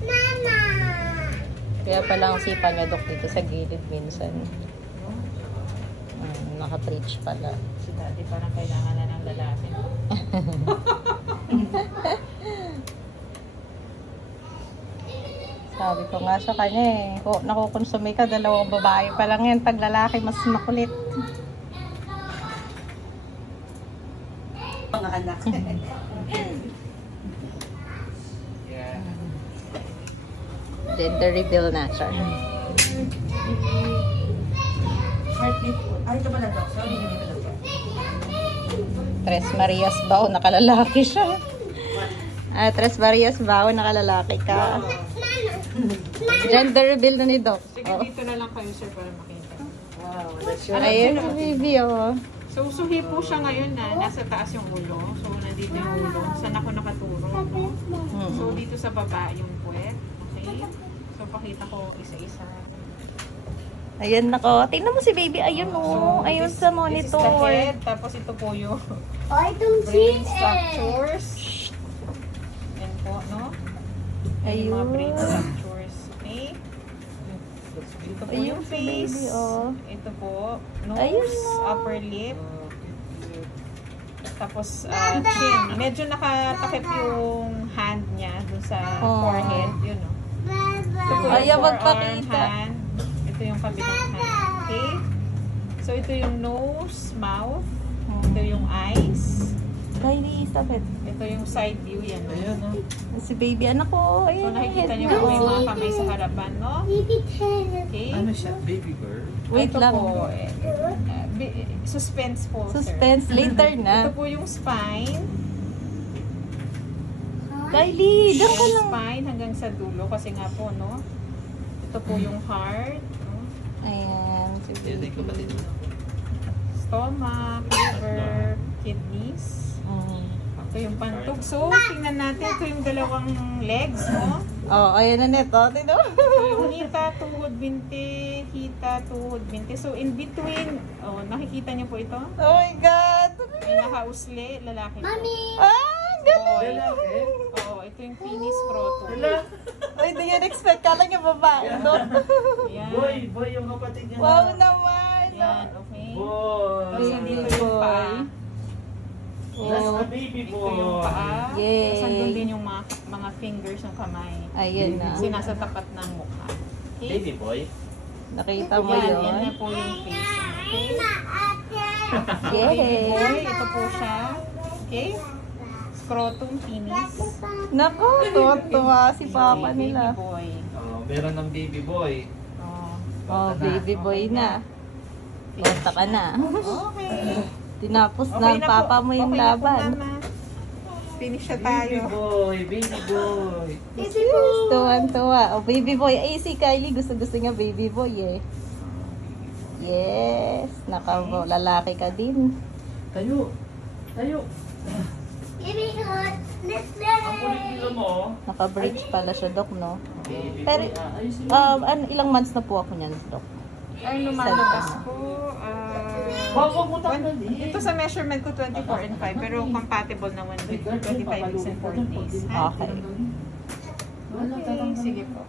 Mama! Kaya pala ang sipa niya, Dok, dito sa gilid minsan. Naka-preach pala. Si Daddy parang kailangan na ng lalaki. Sabi ko nga sa kanya nakukonsume ka, 2 babae pa lang yan. Pag lalaki, mas makulit. Mga anak. Gender reveal na siya. Ay, ito pala, Dok. Sorry, hindi ito, Dok. Tres Marias Bao, nakalalaki siya. Tres Marias Bao, nakalalaki ka. Gender reveal na ni Doc. Sige, dito na lang kayo, sir, para makita. Wow, that's your... Ayun, baby, oh. So, suhi po siya ngayon na nasa taas yung ulo. So, nandito yung ulo. Saan ako nakaturo, no? So, dito sa baba yung puwet. Okay? So, pakita ko isa-isa. Ayan, nako. Tingnan mo si baby. Ayun, oh. Ayun sa This is the monitor. head. Tapos ito po yung I don't brain structures. Yan po, no? Yung mga brain Ayun. structures. Okay? Ito po Ayun yung si face. baby, oh. Ito po, nose, Ayun, no. upper lip. Tapos chin. Medyo nakatakip yung hand niya dun sa forehead. Yun, no? Ito po yung Ayaw forearm, magpakita. hand. Ito yung kabilang hand. Okay? So, ito yung nose, mouth. Ito yung eyes. Kylie, stop it. Ito yung side view. Yan. Ayun, no? Si baby, anak ko. So, Ayun, nakikita niyo head po yung down. mga kamay sa harapan, no? Okay? Ano siya? Baby girl? Wait Ito lang. po, suspense po, sir. Suspense, later Ito na. po yung spine. Kylie, doon ka Yung lang. spine hanggang sa dulo kasi nga po, no? Ito po yung heart. No? Ayan, si baby. Stomach, liver, kidneys. Ito yung pantog. So, tingnan natin. Ito yung dalawang legs, no? Oh, ayan na neto. Tingnan mo. So, yung hita, tuhod, binti, hita, tuhod, binti. So, in between, oh, nakikita niyo po ito? Oh my God. May nakausli, lalaki po. Ah, ang galing. Boy. Oo, ito yung penis scrotum. Ay, hindi yan expect. Kala niya babae. Doon. Yan. Boy yung kapatid niya. Wow naman. Yan, okay. Boy. Tapos dito yung paa. That's a baby Ito yung boy. paa. Yay. Tapos andun din yung mga fingers ng kamay. Ayun na. Kasi nasa tapat ng mukha. Okay? Baby boy? Nakita mo Yan, yan yun. na po yung face. Okay? Yay. Baby boy, ito po siya. Okay? Scrotum, penis. Naku, tuwa si papa Okay, nila. Baby boy. Meron ng baby boy. Oh. Oh, baby boy na. Punta ka na. Okay. Tinapos Okay na na papa po. mo yung Okay na po, laban. Mama. Finish na Baby tayo. boy, baby boy. Tuwan-tuwa. Oh, baby boy. Ay, si Kylie, gusto-gusto niya baby boy eh. Yes. Lalaki ka din. Tayo. Tayo. Ang kulit nila mo. Naka-bridge pala siya, Dok, no? Baby Pero, boy. Ayusin mo. ilang months na po ako niyan, Dok? Ay, lumalabas po. Wag mo tanggalin. Ito sa measurement ko 24 and 5 pero compatible naman with 25 weeks and 4 days. Ha? Okay. Okay, sige po.